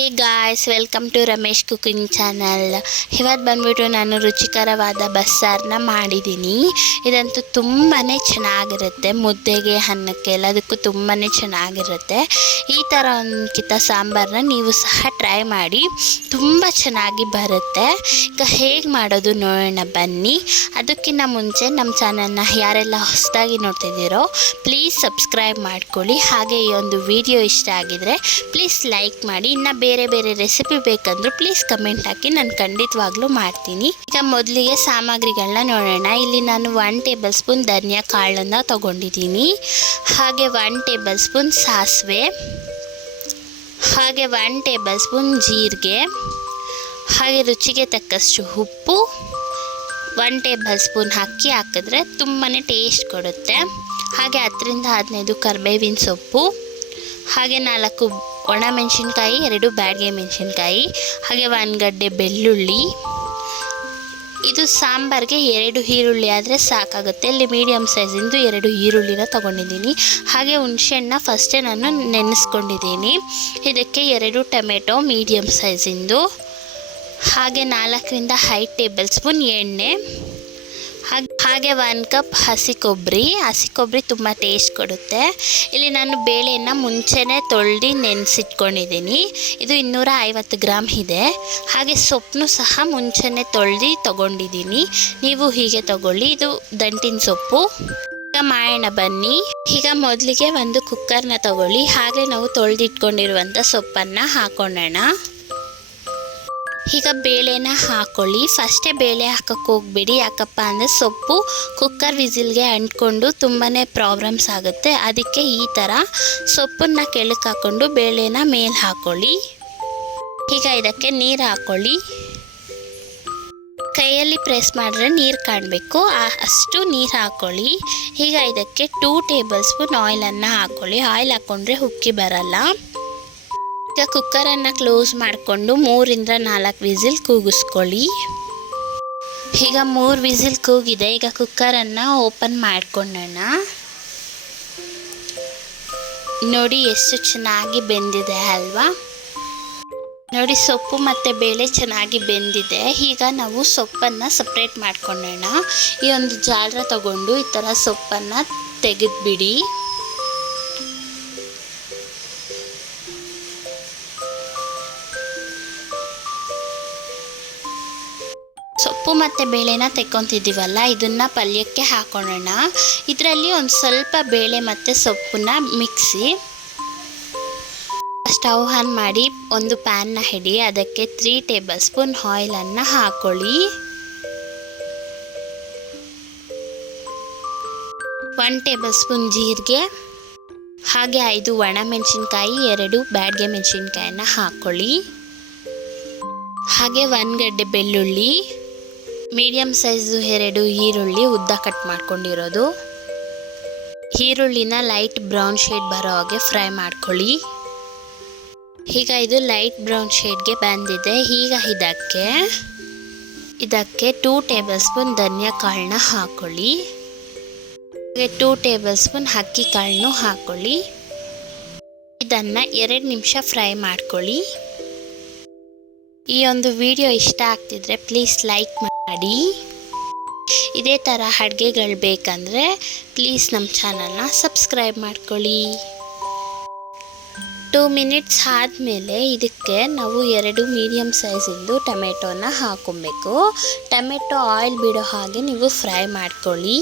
Hey guys, welcome to Ramesh cooking channel. ಇವತ್ತು ಬಂದ್ಬಿಟ್ಟು ನಾನು ರುಚಿಕರವಾದ ಬಸ್ಸಾರನ್ನ ಮಾಡಿದ್ದೀನಿ. ಇದಂತೂ ತುಂಬಾ ಚೆನ್ನಾಗಿರುತ್ತೆ, ಮುದ್ದೆಗೆ ಅನ್ನಕ್ಕೆ ಎಲ್ಲದಕ್ಕೂ ತುಂಬಾ ಚೆನ್ನಾಗಿರುತ್ತೆ. ಈ ಥರ ಒಂದ್ಕಿತ ಸಾಂಬಾರನ್ನ ನೀವು ಸಹ ಟ್ರೈ ಮಾಡಿ, ತುಂಬ ಚೆನ್ನಾಗಿ ಬರುತ್ತೆ. ಈಗ ಹೇಗೆ ಮಾಡೋದು ನೋಡೋಣ ಬನ್ನಿ. ಅದಕ್ಕಿಂತ ಮುಂಚೆ ನಮ್ಮ ಚಾನಲ್ನ ಯಾರೆಲ್ಲ ಹೊಸದಾಗಿ ನೋಡ್ತಿದ್ದೀರೋ ಪ್ಲೀಸ್ ಸಬ್ಸ್ಕ್ರೈಬ್ ಮಾಡ್ಕೊಳ್ಳಿ. ಹಾಗೆ ಈ ಒಂದು ವಿಡಿಯೋ ಇಷ್ಟ ಆಗಿದರೆ ಪ್ಲೀಸ್ ಲೈಕ್ ಮಾಡಿ. ಇನ್ನು ಬೇರೆ ಬೇರೆ ರೆಸಿಪಿ ಬೇಕಂದ್ರೂ ಪ್ಲೀಸ್ ಕಮೆಂಟ್ ಹಾಕಿ, ನಾನು ಖಂಡಿತವಾಗ್ಲೂ ಮಾಡ್ತೀನಿ. ಈಗ ಮೊದಲಿಗೆ ಸಾಮಗ್ರಿಗಳನ್ನ ನೋಡೋಣ. ಇಲ್ಲಿ ನಾನು 1 ಟೇಬಲ್ ಸ್ಪೂನ್ ಧನಿಯಾ ಕಾಳನ್ನು ತಗೊಂಡಿದ್ದೀನಿ. ಹಾಗೆ 1 ಟೇಬಲ್ ಸ್ಪೂನ್ ಸಾಸಿವೆ, ಹಾಗೆ 1 ಟೇಬಲ್ ಸ್ಪೂನ್ ಜೀರಿಗೆ, ಹಾಗೆ ರುಚಿಗೆ ತಕ್ಕಷ್ಟು ಉಪ್ಪು, 1 ಟೇಬಲ್ ಸ್ಪೂನ್ ಅಕ್ಕಿ ಹಾಕಿದ್ರೆ ತುಂಬಾ ಟೇಸ್ಟ್ ಕೊಡುತ್ತೆ. ಹಾಗೆ 10ರಿಂದ 15 ಕರಿಬೇವಿನ ಸೊಪ್ಪು, ಹಾಗೆ 4 ಒಣಮೆಣಸಿನ್ಕಾಯಿ, 2 ಬ್ಯಾಡಗೆ ಮೆಣಸಿನ್ಕಾಯಿ, ಹಾಗೆ 1 ಗಡ್ಡೆ ಬೆಳ್ಳುಳ್ಳಿ. ಇದು ಸಾಂಬಾರಿಗೆ 2 ಈರುಳ್ಳಿ ಆದರೆ ಸಾಕಾಗುತ್ತೆ. ಇಲ್ಲಿ ಮೀಡಿಯಮ್ ಸೈಜಿಂದು 2 ಈರುಳ್ಳಿನ ತೊಗೊಂಡಿದ್ದೀನಿ. ಹಾಗೆ ಹುಣಸೆಹಣ್ಣು ಫಸ್ಟೇ ನಾನು ನೆನೆಸ್ಕೊಂಡಿದ್ದೀನಿ. ಇದಕ್ಕೆ 2 ಟೊಮೆಟೊ ಮೀಡಿಯಮ್ ಸೈಜಿಂದು, ಹಾಗೆ 4ರಿಂದ 5 ಟೇಬಲ್ ಸ್ಪೂನ್ ಎಣ್ಣೆ, ಹಾಗೆ 1 ಕಪ್ ಹಸಿ ಕೊಬ್ಬರಿ ತುಂಬ ಟೇಸ್ಟ್ ಕೊಡುತ್ತೆ. ಇಲ್ಲಿ ನಾನು ಬೇಳೆಯನ್ನು ಮುಂಚೆನೇ ತೊಳೆದು ನೆನೆಸಿಟ್ಕೊಂಡಿದ್ದೀನಿ. ಇದು 250 ಗ್ರಾಮ್ ಇದೆ. ಹಾಗೆ ಸೊಪ್ಪನ್ನು ಸಹ ಮುಂಚೆನೇ ತೊಳೆದು ತೊಗೊಂಡಿದ್ದೀನಿ. ನೀವು ಹೀಗೆ ತೊಗೊಳ್ಳಿ, ಇದು ದಂಟಿನ ಸೊಪ್ಪು. ಈಗ ಮಾಡೋಣ ಬನ್ನಿ. ಈಗ ಮೊದಲಿಗೆ ಒಂದು ಕುಕ್ಕರ್ನ ತಗೊಳ್ಳಿ. ಹಾಗೆ ನಾವು ತೊಳೆದಿಟ್ಕೊಂಡಿರುವಂಥ ಸೊಪ್ಪನ್ನು ಹಾಕೊಳ್ಳೋಣ. ಈಗ ಬೇಳೆನ ಹಾಕ್ಕೊಳ್ಳಿ. ಫಸ್ಟೇ ಬೇಳೆ ಹಾಕೋಕ್ಕೆ ಹೋಗ್ಬಿಡಿ, ಯಾಕಪ್ಪ ಅಂದರೆ ಸೊಪ್ಪು ಕುಕ್ಕರ್ ವಿಸಿಲ್ಗೆ ಅಂಟ್ಕೊಂಡು ತುಂಬಾ ಪ್ರಾಬ್ಲಮ್ಸ್ ಆಗುತ್ತೆ. ಅದಕ್ಕೆ ಈ ಥರ ಸೊಪ್ಪನ್ನು ಕೆಳಕ್ಕೆ ಹಾಕ್ಕೊಂಡು ಬೇಳೆನ ಮೇಲೆ ಹಾಕ್ಕೊಳ್ಳಿ. ಈಗ ಇದಕ್ಕೆ ನೀರು ಹಾಕ್ಕೊಳ್ಳಿ. ಕೈಯಲ್ಲಿ ಪ್ರೆಸ್ ಮಾಡಿದ್ರೆ ನೀರು ಕಾಣಬೇಕು, ಅಷ್ಟು ನೀರು ಹಾಕ್ಕೊಳ್ಳಿ. ಈಗ ಇದಕ್ಕೆ 2 ಟೇಬಲ್ ಸ್ಪೂನ್ ಆಯಿಲನ್ನು ಹಾಕ್ಕೊಳ್ಳಿ. ಆಯಿಲ್ ಹಾಕ್ಕೊಂಡ್ರೆ ಉಕ್ಕಿ ಬರಲ್ಲ. ಈಗ ಕುಕ್ಕರನ್ನು ಕ್ಲೋಸ್ ಮಾಡಿಕೊಂಡು 3ರಿಂದ 4 ವಿಸಿಲ್ ಕೂಗಿಸ್ಕೊಳ್ಳಿ. ಈಗ 3 ವಿಸಿಲ್ ಕೂಗಿದೆ. ಈಗ ಕುಕ್ಕರನ್ನು ಓಪನ್ ಮಾಡ್ಕೊಳ್ಳೋಣ. ನೋಡಿ ಎಷ್ಟು ಚೆನ್ನಾಗಿ ಬೆಂದಿದೆ ಅಲ್ವಾ. ನೋಡಿ ಸೊಪ್ಪು ಮತ್ತು ಬೇಳೆ ಚೆನ್ನಾಗಿ ಬೆಂದಿದೆ. ಈಗ ನಾವು ಸೊಪ್ಪನ್ನು ಸಪ್ರೇಟ್ ಮಾಡ್ಕೊಳ್ಳೋಣ. ಈ ಒಂದು ಜಾಲರ ತಗೊಂಡು ಈ ಥರ ಸೊಪ್ಪನ್ನು ತೆಗೆದುಬಿಡಿ. ಸೊಪ್ಪು ಮತ್ತು ಬೇಳೆನ ತೆಕ್ಕೊತಿದ್ದೀವಲ್ಲ, ಇದನ್ನು ಪಲ್ಯಕ್ಕೆ ಹಾಕೊಳ್ಳೋಣ. ಇದರಲ್ಲಿ ಒಂದು ಸ್ವಲ್ಪ ಬೇಳೆ ಮತ್ತು ಸೊಪ್ಪನ್ನ ಮಿಕ್ಸಿ. ಸ್ಟವ್ ಆನ್ ಮಾಡಿ ಒಂದು ಪ್ಯಾನ್ನ ಹಿಡಿ. ಅದಕ್ಕೆ 3 ಟೇಬಲ್ ಸ್ಪೂನ್ ಆಯಿಲನ್ನು ಹಾಕ್ಕೊಳ್ಳಿ. 1 ಟೇಬಲ್ ಸ್ಪೂನ್ ಜೀರಿಗೆ, ಹಾಗೆ 5 ಒಣಮೆಣಸಿನ್ಕಾಯಿ, 2 ಬ್ಯಾಡಗೆ ಮೆಣಸಿನ್ಕಾಯಿನ ಹಾಕ್ಕೊಳ್ಳಿ. ಹಾಗೆ 1 ಗಡ್ಡೆ ಬೆಳ್ಳುಳ್ಳಿ, ಮೀಡಿಯಮ್ ಸೈಜು 2 ಈರುಳ್ಳಿ ಉದ್ದ ಕಟ್ ಮಾಡ್ಕೊಂಡಿರೋದು. ಈರುಳ್ಳಿನ ಲೈಟ್ ಬ್ರೌನ್ ಶೇಡ್ ಬರೋ ಹಾಗೆ ಫ್ರೈ ಮಾಡ್ಕೊಳ್ಳಿ. ಈಗ ಇದು ಲೈಟ್ ಬ್ರೌನ್ ಶೇಡ್ಗೆ ಬಂದಿದೆ. ಈಗ ಇದಕ್ಕೆ 2 ಟೇಬಲ್ ಸ್ಪೂನ್ ಧನಿಯಾ ಕಾಳನ್ನ ಹಾಕ್ಕೊಳ್ಳಿ. ಹಾಗೆ 2 ಟೇಬಲ್ ಸ್ಪೂನ್ ಅಕ್ಕಿ ಕಾಳನ್ನು ಹಾಕ್ಕೊಳ್ಳಿ. ಇದನ್ನು 2 ನಿಮಿಷ ಫ್ರೈ ಮಾಡ್ಕೊಳ್ಳಿ. ಈ ಒಂದು ವಿಡಿಯೋ ಇಷ್ಟ ಆಗ್ತಿದ್ರೆ ಪ್ಲೀಸ್ ಲೈಕ್ ಮಾಡಿ. ಇದೇ ಥರ ಅಡುಗೆಗಳು ಬೇಕಂದರೆ ಪ್ಲೀಸ್ ನಮ್ಮ ಚಾನಲ್ನ ಸಬ್ಸ್ಕ್ರೈಬ್ ಮಾಡ್ಕೊಳ್ಳಿ. 2 ಮಿನಿಟ್ಸ್ ಆದಮೇಲೆ ಇದಕ್ಕೆ ನಾವು 2 ಮೀಡಿಯಮ್ ಸೈಜಿಂದು ಟೊಮೆಟೊನ ಹಾಕೊಬೇಕು. ಟೊಮೆಟೊ ಆಯಿಲ್ ಬಿಡೋ ಹಾಗೆ ನೀವು ಫ್ರೈ ಮಾಡ್ಕೊಳ್ಳಿ.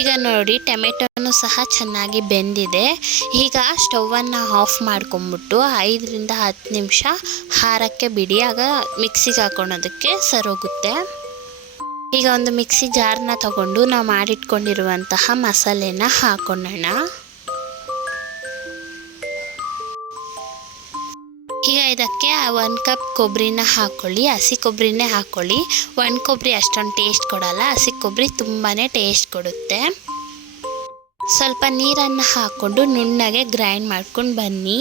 ಈಗ ನೋಡಿ ಟೊಮೆಟೊನು ಸಹ ಚೆನ್ನಾಗಿ ಬೆಂದಿದೆ. ಈಗ ಸ್ಟವನ್ನು ಆಫ್ ಮಾಡ್ಕೊಂಬಿಟ್ಟು 5ರಿಂದ 10 ನಿಮಿಷ ಹಾರಕ್ಕೆ ಬಿಡಿ. ಆಗ ಮಿಕ್ಸಿಗೆ ಹಾಕೊಳ್ಳೋದಕ್ಕೆ ಸರೋಗುತ್ತೆ. ಈಗ ಒಂದು ಮಿಕ್ಸಿ ಜಾರ್ನ ತಗೊಂಡು ನಾವು ಮಾಡಿಟ್ಕೊಂಡಿರುವಂತಹ ಮಸಾಲೆನ ಹಾಕೊಳ್ಳೋಣ. ಈಗ ಇದಕ್ಕೆ 1 ಕಪ್ ಕೊಬ್ಬರಿನ ಹಾಕ್ಕೊಳ್ಳಿ. ಹಸಿ ಕೊಬ್ಬರಿನೇ ಹಾಕ್ಕೊಳ್ಳಿ. 1 ಕೊಬ್ಬರಿ ಅಷ್ಟೊಂದು ಟೇಸ್ಟ್ ಕೊಡಲ್ಲ, ಹಸಿ ಕೊಬ್ಬರಿ ತುಂಬಾ ಟೇಸ್ಟ್ ಕೊಡುತ್ತೆ. ಸ್ವಲ್ಪ ನೀರನ್ನು ಹಾಕ್ಕೊಂಡು ನುಣ್ಣಗೆ ಗ್ರೈಂಡ್ ಮಾಡ್ಕೊಂಡು ಬನ್ನಿ.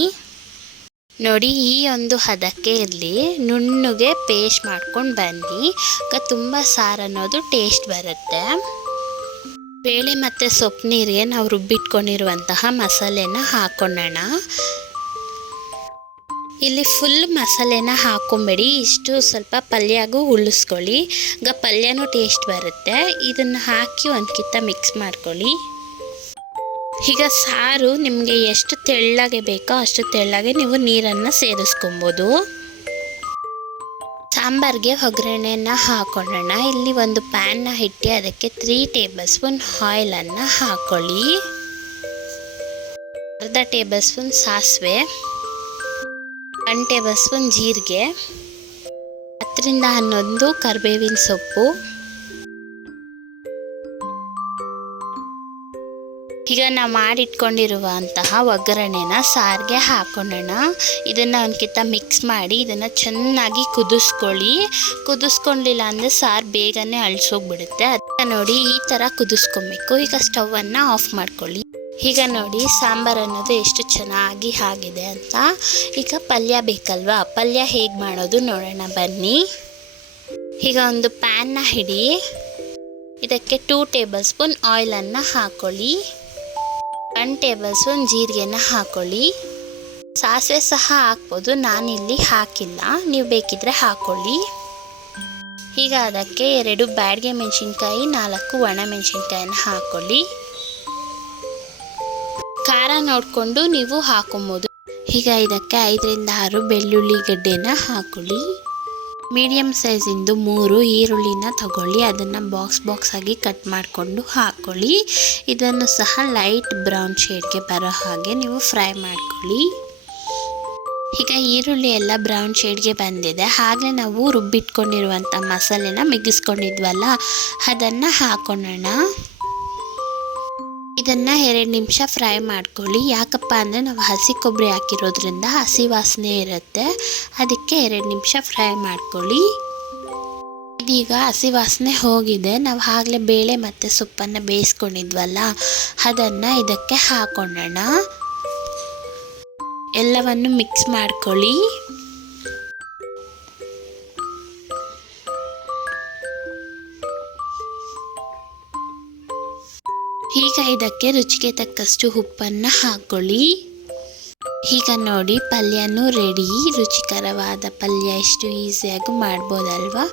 ನೋಡಿ ಈ ಒಂದು ಹದಕ್ಕೆ ಇರಲಿ, ನುಣ್ಣಗೆ ಪೇಸ್ಟ್ ಮಾಡ್ಕೊಂಡು ಬನ್ನಿ. ಆಗ ತುಂಬ ಸಾರು ಅನ್ನೋದು ಟೇಸ್ಟ್ ಬರುತ್ತೆ. ಬೇಳೆ ಮತ್ತು ಸೊಪ್ಪು ನೀರಿಗೆ ನಾವು ರುಬ್ಬಿಟ್ಕೊಂಡಿರುವಂತಹ ಮಸಾಲೆನ ಹಾಕ್ಕೊಳ್ಳೋಣ. ಇಲ್ಲಿ ಫುಲ್ ಮಸಾಲೆನ ಹಾಕೊಂಬೇಡಿ, ಇಷ್ಟು ಸ್ವಲ್ಪ ಪಲ್ಯಗೂ ಉಳಿಸ್ಕೊಳ್ಳಿ. ಈಗ ಪಲ್ಯನೂ ಟೇಸ್ಟ್ ಬರುತ್ತೆ. ಇದನ್ನು ಹಾಕಿ ಒಂದು ಕಿತ್ತ ಮಿಕ್ಸ್ ಮಾಡ್ಕೊಳ್ಳಿ. ಈಗ ಸಾರು ನಿಮಗೆ ಎಷ್ಟು ತೆಳ್ಳಗೆ ಬೇಕೋ ಅಷ್ಟು ತೆಳ್ಳಗೆ ನೀವು ನೀರನ್ನು ಸೇರಿಸ್ಕೊಬೋದು. ಸಾಂಬಾರಿಗೆ ಒಗ್ಗರಣೆಯನ್ನು ಹಾಕೊಳ್ಳೋಣ. ಇಲ್ಲಿ ಒಂದು ಪ್ಯಾನ್ನ ಇಟ್ಟು ಅದಕ್ಕೆ 3 ಟೇಬಲ್ ಸ್ಪೂನ್ ಆಯಿಲನ್ನು ಹಾಕೊಳ್ಳಿ. ಅರ್ಧ ಟೇಬಲ್ ಸ್ಪೂನ್ ಸಾಸಿವೆ, 1 ಟೇಬಲ್ ಸ್ಪೂನ್ ಜೀರಿಗೆ, 10 ರಿಂದ 11 ಕರಿಬೇವಿನ ಸೊಪ್ಪು. ಈಗ ನಾವು ಮಾಡಿಟ್ಕೊಂಡಿರುವಂತಹ ಒಗ್ಗರಣೆನ ಸಾರಿಗೆ ಹಾಕೊಳ್ಳೋಣ. ಇದನ್ನು ಒಂದು ಕಿತ್ತ ಮಿಕ್ಸ್ ಮಾಡಿ ಇದನ್ನು ಚೆನ್ನಾಗಿ ಕುದಿಸ್ಕೊಳ್ಳಿಲ್ಲ ಅಂದರೆ ಸಾರು ಬೇಗನೆ ಅಳಿಸೋಗ್ಬಿಡುತ್ತೆ. ಅದಕ್ಕೆ ನೋಡಿ ಈ ಥರ ಕುದಿಸ್ಕೊಬೇಕು. ಈಗ ಸ್ಟವನ್ನು ಆಫ್ ಮಾಡ್ಕೊಳ್ಳಿ. ಈಗ ನೋಡಿ ಸಾಂಬಾರು ಅನ್ನೋದು ಎಷ್ಟು ಚೆನ್ನಾಗಿ ಆಗಿದೆ ಅಂತ. ಈಗ ಪಲ್ಯ ಬೇಕಲ್ವಾ, ಪಲ್ಯ ಹೇಗೆ ಮಾಡೋದು ನೋಡೋಣ ಬನ್ನಿ. ಈಗ ಒಂದು ಪ್ಯಾನ್ನ ಹಿಡಿ, ಇದಕ್ಕೆ 2 ಟೇಬಲ್ ಸ್ಪೂನ್ ಆಯಿಲನ್ನು ಹಾಕೊಳ್ಳಿ, 1 ಟೇಬಲ್ ಸ್ಪೂನ್ ಜೀರಿಗೆನ ಹಾಕೊಳ್ಳಿ. ಸಾಸಿವೆ ಸಹ ಹಾಕ್ಬೋದು, ನಾನಿಲ್ಲಿ ಹಾಕಿಲ್ಲ, ನೀವು ಬೇಕಿದ್ರೆ ಹಾಕೊಳ್ಳಿ. ಈಗ ಅದಕ್ಕೆ 2 ಬ್ಯಾಡಗೆ ಮೆಣಸಿನ್ಕಾಯಿ, 4 ಒಣ ಮೆಣಸಿನ್ಕಾಯಿನ ಹಾಕೊಳ್ಳಿ. ಖಾರ ನೋಡಿಕೊಂಡು ನೀವು ಹಾಕೊಬೋದು. ಈಗ ಇದಕ್ಕೆ 5 ರಿಂದ 6 ಬೆಳ್ಳುಳ್ಳಿ ಗಡ್ಡೆನ ಹಾಕೊಳ್ಳಿ. ಮೀಡಿಯಮ್ ಸೈಜಿಂದು 3 ಈರುಳ್ಳಿನ ತಗೊಳ್ಳಿ, ಅದನ್ನು ಬಾಕ್ಸ್ ಆಗಿ ಕಟ್ ಮಾಡಿಕೊಂಡು ಹಾಕೊಳ್ಳಿ. ಇದನ್ನು ಸಹ ಲೈಟ್ ಬ್ರೌನ್ ಶೇಡ್ಗೆ ಬರೋ ಹಾಗೆ ನೀವು ಫ್ರೈ ಮಾಡ್ಕೊಳ್ಳಿ. ಈಗ ಈರುಳ್ಳಿ ಎಲ್ಲ ಬ್ರೌನ್ ಶೇಡ್ಗೆ ಬಂದಿದೆ. ಹಾಗೆ ನಾವು ರುಬ್ಬಿಟ್ಕೊಂಡಿರುವಂಥ ಮಸಾಲೆನ ಮಿಗಿಸ್ಕೊಂಡಿದ್ವಲ್ಲ ಅದನ್ನು ಹಾಕೊಳ್ಳೋಣ. ಇದನ್ನು 2 ನಿಮಿಷ ಫ್ರೈ ಮಾಡ್ಕೊಳ್ಳಿ. ಯಾಕಪ್ಪ ಅಂದರೆ ನಾವು ಹಸಿ ಕೊಬ್ಬರಿ ಹಾಕಿರೋದ್ರಿಂದ ಹಸಿ ವಾಸನೆ ಇರುತ್ತೆ, ಅದಕ್ಕೆ 2 ನಿಮಿಷ ಫ್ರೈ ಮಾಡ್ಕೊಳ್ಳಿ. ಇದೀಗ ಹಸಿ ವಾಸನೆ ಹೋಗಿದೆ. ನಾವು ಆಗಲೇ ಬೇಳೆ ಮತ್ತು ಸೊಪ್ಪನ್ನು ಬೇಯಿಸ್ಕೊಂಡಿದ್ವಲ್ಲ ಅದನ್ನು ಇದಕ್ಕೆ ಹಾಕೊಳ್ಳೋಣ. ಎಲ್ಲವನ್ನು ಮಿಕ್ಸ್ ಮಾಡ್ಕೊಳ್ಳಿ. ಈಗ ಇದಕ್ಕೆ ರುಚಿಗೆ ತಕ್ಕಷ್ಟು ಉಪ್ಪನ್ನು ಹಾಕೊಳ್ಳಿ. ಈಗ ನೋಡಿ ಪಲ್ಯನೂ ರೆಡಿ. ರುಚಿಕರವಾದ ಪಲ್ಯ ಎಷ್ಟು ಈಸಿಯಾಗಿ ಮಾಡ್ಬೋದಲ್ವಾ.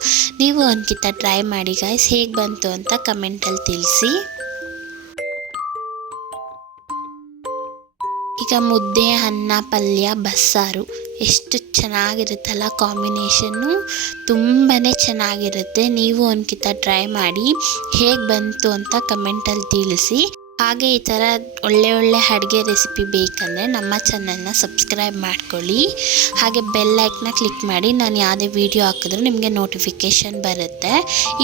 ನೀವು ಒಂದು ಕಿತ್ತ ಟ್ರೈ ಮಾಡಿ ಗಾಯ್ಸ್. ಹೇಗೆ ಬಂತು ಅಂತ ಕಮೆಂಟಲ್ಲಿ ತಿಳಿಸಿ. ಈಗ ಮುದ್ದೆ, ಅನ್ನ, ಪಲ್ಯ, ಬಸ್ಸಾರು ಎಷ್ಟು ಚೆನ್ನಾಗಿರುತ್ತಲ್ಲ ಕಾಂಬಿನೇಷನ್ನು, ತುಂಬಾ ಚೆನ್ನಾಗಿರುತ್ತೆ. ನೀವು ಒಂದು ಕಿತ್ತ ಟ್ರೈ ಮಾಡಿ ಹೇಗೆ ಬಂತು ಅಂತ ಕಮೆಂಟಲ್ಲಿ ತಿಳಿಸಿ. ಹಾಗೆ ಈ ಥರ ಒಳ್ಳೆ ಅಡುಗೆ ರೆಸಿಪಿ ಬೇಕಂದರೆ ನಮ್ಮ ಚಾನಲ್ನ ಸಬ್ಸ್ಕ್ರೈಬ್ ಮಾಡ್ಕೊಳ್ಳಿ. ಹಾಗೆ ಬೆಲ್ ಐಕನ್ನ ಕ್ಲಿಕ್ ಮಾಡಿ, ನಾನು ಯಾವುದೇ ವಿಡಿಯೋ ಹಾಕಿದ್ರೂ ನಿಮಗೆ ನೋಟಿಫಿಕೇಷನ್ ಬರುತ್ತೆ.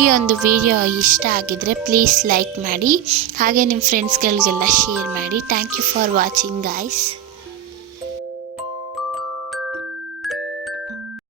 ಈ ಒಂದು ವಿಡಿಯೋ ಇಷ್ಟ ಆಗಿದರೆ ಪ್ಲೀಸ್ ಲೈಕ್ ಮಾಡಿ, ಹಾಗೆ ನಿಮ್ಮ ಫ್ರೆಂಡ್ಸ್ಗಳಿಗೆಲ್ಲ ಶೇರ್ ಮಾಡಿ. Thank you for watching guys.